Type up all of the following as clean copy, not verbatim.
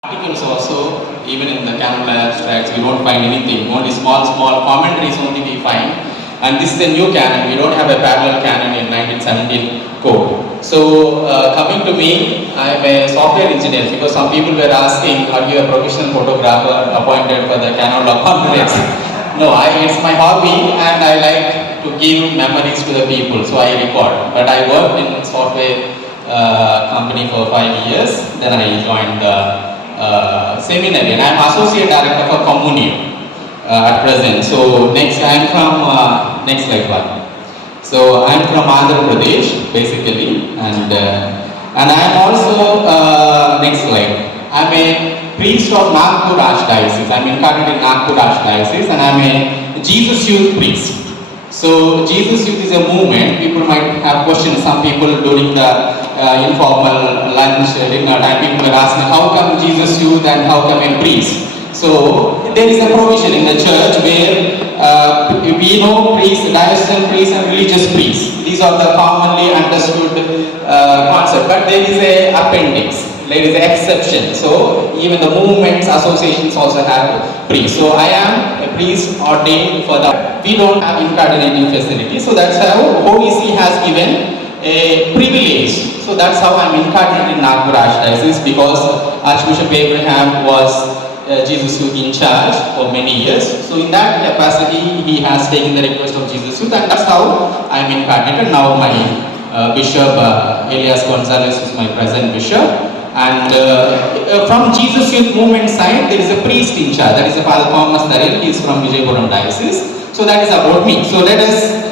Articles also, even in the Canon Law abstracts, we don't find anything. Only small commentaries only we find. And this is a new canon. We don't have a parallel canon in 1917 code. So coming to me, I am a software engineer because some people were asking, are you a professional photographer appointed for the Canon Law conference? No, it's my hobby and I like to give memories to the people, so I record. But I worked in software company for 5 years. Then I joined the seminary, and I am associate director for Communio at present. So next, I am from next slide one. So I am from Andhra Pradesh basically, and I am also next slide. I am a priest of Nagpur Archdiocese. I am incarnate in Nagpur Archdiocese, and I am a JesusYouth priest. So JesusYouth is a movement. People might have questions. Some people during the informal lunch dinner time, people were asking, how come JesusYouth and how come a priest? So there is a provision in the church where we know priests, diocesan priests and religious priests. These are the commonly understood concept. But there is a appendix. There is an exception. So even the movements, associations also have priests. So I am a priest ordained for that. We don't have incardinating facility. So that's how Holy See has given a privilege. So that's how I'm incarnated in Nagpur Archdiocese, because Archbishop Abraham was JesusYouth in charge for many years. So in that capacity, he has taken the request of JesusYouth, and that's how I'm incarnated. Now my Bishop Elias Gonzalez is my present bishop. And from JesusYouth movement side, there is a priest in charge. That is Father Thomas Darrell. He is from Vijayapuram Diocese. So that is about me. So let us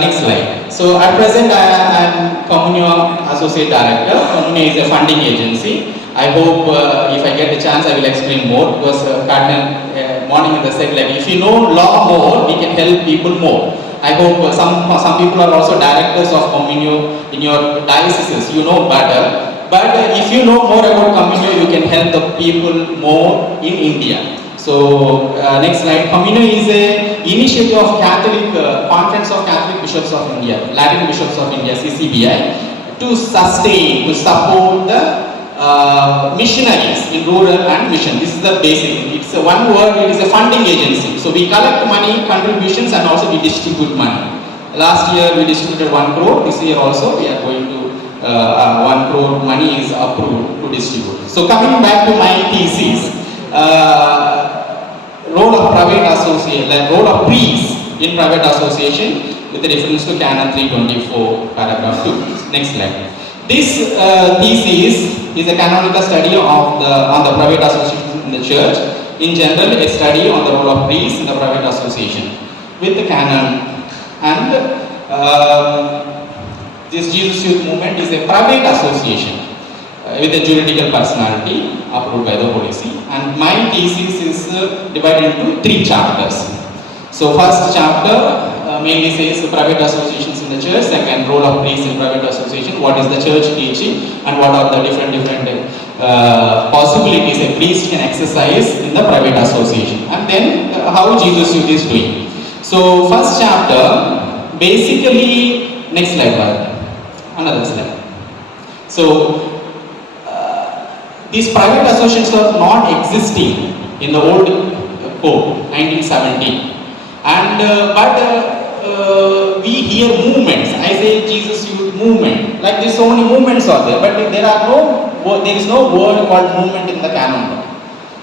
next slide. So at present I am Communio Associate Director. Communio is a funding agency. I hope if I get the chance I will explain more, because Cardinal morning in the said, like, if you know law more, we can help people more. I hope some people are also directors of Communio in your dioceses. You know better. But if you know more about Communio, you can help the people more in India. So next slide. Communio is a initiative of Catholic Conference of Catholic Bishops of India, Latin Bishops of India, CCBI, to sustain, to support the missionaries in rural and mission. This is the basic. It's one word. It is a funding agency. So we collect money, contributions, and also we distribute money. Last year we distributed 1 crore. This year also we are going to 1 crore money is approved to distribute. So coming back to my thesis, role of private association, like role of priest in private association with reference to Canon 324 paragraph 2. Next slide. This thesis is a canonical study of on the private associations in the church. In general, a study on the role of priests in the private association with the canon. And this JesusYouth movement is a private association with a juridical personality approved by the Holy See. And my thesis is divided into 3 chapters. So first chapter mainly says private associations in the church. Second, role of priests in private association. What is the church teaching and what are the different possibilities a priest can exercise in the private association. And then how JesusYouth is doing. So first chapter, basically, next slide, another slide. So these private associations are not existing in the old code, 1917. And we hear movements. I say JesusYouth movement. Like there's so many movements are there, but there is no word called movement in the canon law.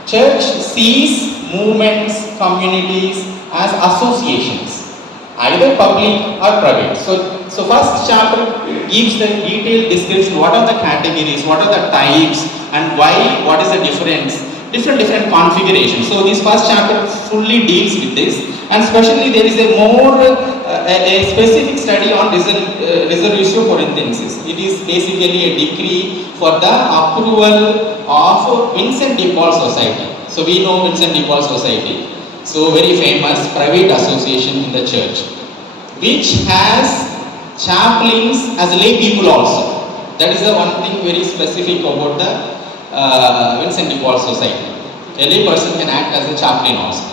Church sees movements, communities as associations, either public or private. So first chapter gives the detailed description. What are the categories? What are the types? And why? What is the difference? Different configurations. So this first chapter fully deals with this, and especially there is a more a specific study on Reservatio Corinthensis. It is basically a decree for the approval of Vincent de Paul Society. So we know Vincent de Paul Society. So very famous private association in the church, which has chaplains as lay people also. That is the one thing very specific about the Vincent de Paul Society. A lay person can act as a chaplain also.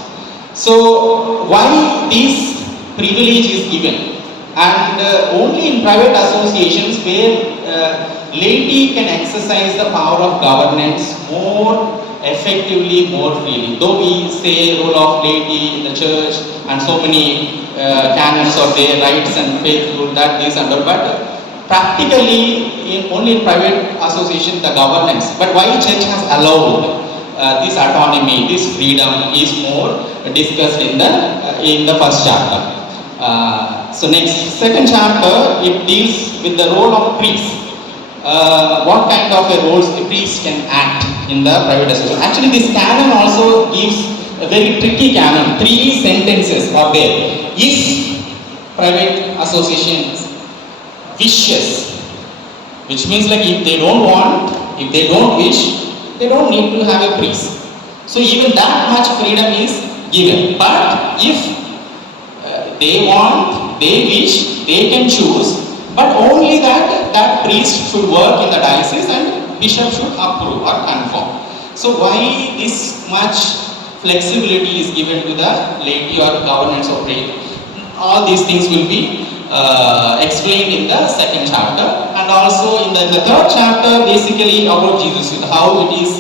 So why this privilege is given? And only in private associations where laity can exercise the power of governance more effectively, more freely. Though we say role of laity in the church and so many canons of their rights and faithful, that this and all, but practically only in private association the governance. But why church has allowed this autonomy, this freedom is more discussed in the first chapter. So next, second chapter, it deals with the role of priest. What kind of a roles the priest can act in the private association. Actually, this canon also gives a very tricky canon. 3 sentences are there. If private associations wishes, which means like if they don't want, if they don't wish, they don't need to have a priest. So even that much freedom is given. But if they want, they wish, they can choose, but only that priest should work in the diocese and bishop should approve or confirm. So why this much flexibility is given to the laity or governance of faith? All these things will be explained in the second chapter, and also in the third chapter basically about JesusYouth, how it is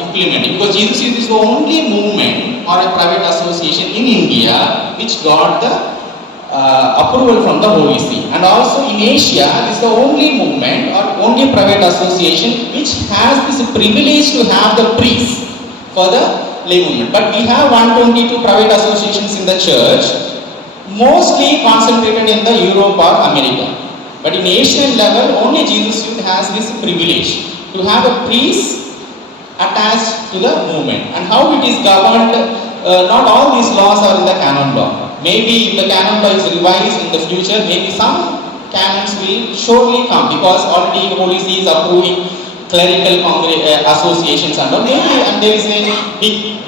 implemented, because JesusYouth is the only movement or a private association in India which got the approval from the Holy See, and also in Asia is the only movement or only private association which has this privilege to have the priest for the lay movement. But we have 122 private associations in the church, mostly concentrated in the Europe or America. But in Asian level, only JesusYouth has this privilege to have a priest attached to the movement. And how it is governed, not all these laws are in the Canon Law. Maybe if the Canon Law is revised in the future, maybe some canons will surely come, because already the Holy See is approving clerical associations and all. Maybe, and there is a big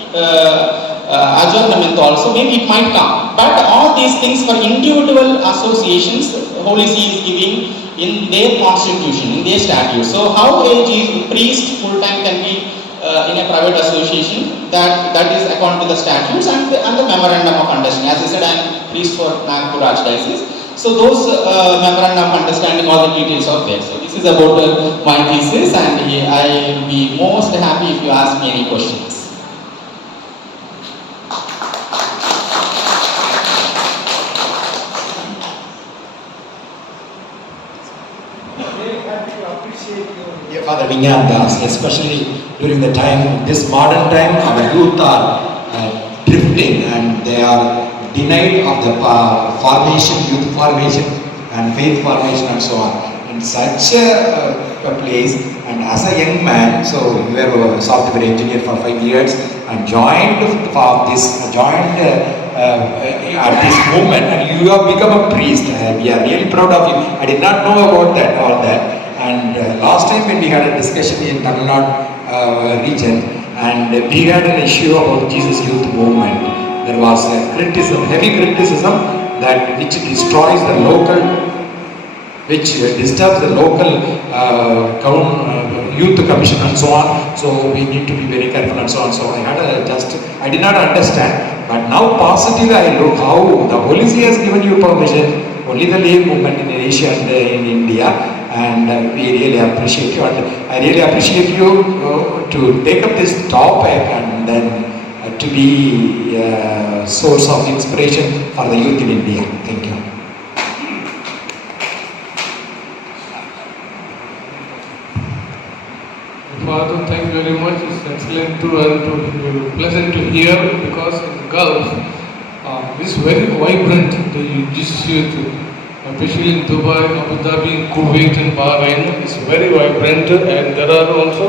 adjournment also, maybe it might come. But all these things for individual associations, Holy See is giving in their constitution, in their statute. So how a priest full-time can be in a private association, that is according to the statutes and the memorandum of understanding. As I said, I am priest for Mangalore Archdiocese. So those memorandum of understanding, all the details are there. So this is about my thesis, and I will be most happy if you ask me any questions. Yeah, Father Vinyandas, especially during the time, this modern time, our youth are drifting and they are denied of the formation, youth formation and faith formation and so on. In such a place, and as a young man, so you were a software engineer for 5 years and joined at this movement, and you have become a priest. We are really proud of you. I did not know about that, all that. And last time when we had a discussion in Tamil Nadu region, and we had an issue about JesusYouth movement, there was a criticism, heavy criticism, that which destroys the local, which disturbs the local youth commission and so on. So we need to be very careful and so on. So I had I did not understand, but now positively I look how the Holy See has given you permission, only the lay movement in Asia and in India. And we really appreciate you, and I really appreciate you to take up this topic and then to be a source of inspiration for the youth in India. Thank you. Father, thank you very much. It's excellent and pleasant to hear, because in the Gulf, it's very vibrant, the JesusYouth. Especially in Dubai, Abu Dhabi, Kuwait and Bahrain, it's very vibrant, and there are also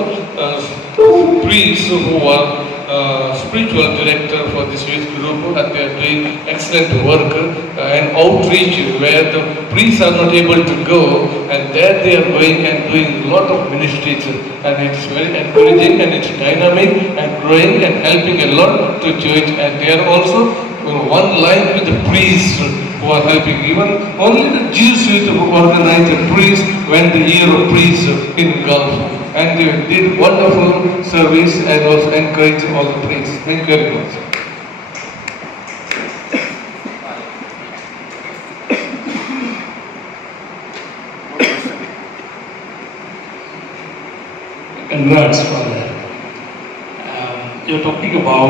priests who are spiritual director for this youth group, and they are doing excellent work and outreach where the priests are not able to go, and there they are going and doing a lot of ministries, and it's very encouraging and it's dynamic and growing and helping a lot to church, and they are also one line with the priests who are helping. Even only the JesusYouth who organized a priest when the year of priests in Gulf, and they did wonderful service and also encouraged all the priests. Thank you very much. Congrats for that. you're talking about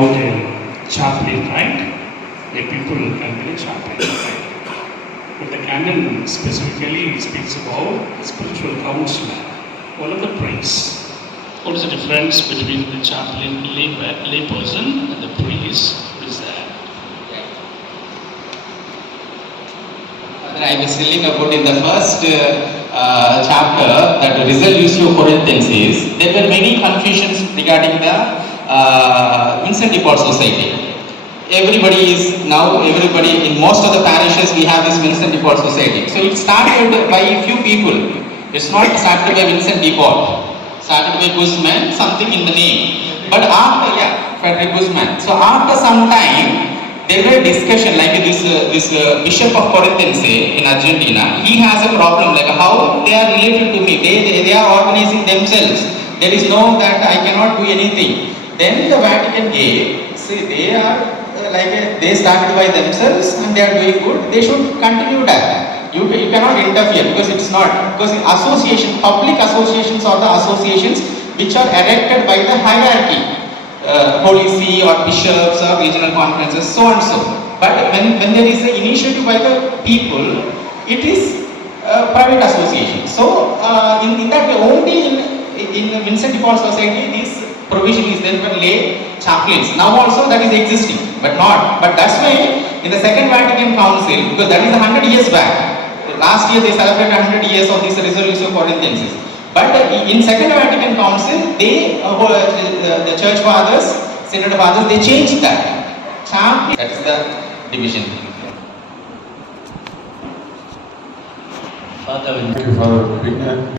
chaplain, right? Where people can be a chaplain, right? But the canon specifically speaks about spiritual counselor. What are the price? What is the difference between the chaplain, lay person, and the priest? What is that? I was telling about in the first chapter that JesusYouth Corinthians, there were many confusions regarding the Vincent de Paul Society. Everybody in most of the parishes we have this Vincent de Paul Society. So it started by a few people. It's not started by Vincent de Paul. Started by Guzman, something in the name. But after, Frederick Guzman. So after some time, there were discussion like this Bishop of Corinthians in Argentina. He has a problem like how they are related to me. They are organizing themselves. There is no that I cannot do anything. Then the Vatican gave. See, they are they started by themselves and they are doing good. They should continue that. You cannot interfere because it's not, because public associations are the associations which are erected by the hierarchy. Holy See or bishops or regional conferences, so and so. But when there is an initiative by the people, it is a private association. So in that way, only in Vincent de Paul Society, this provision is there for lay chaplains. Now also that is existing, but that's why in the Second Vatican Council, because that is 100 years back. Last year they celebrated 100 years of this JesusYouth Corinthians. But in Second Vatican Council, the Church Fathers, Synod Fathers, they changed that. That is the division. Thank you, Father.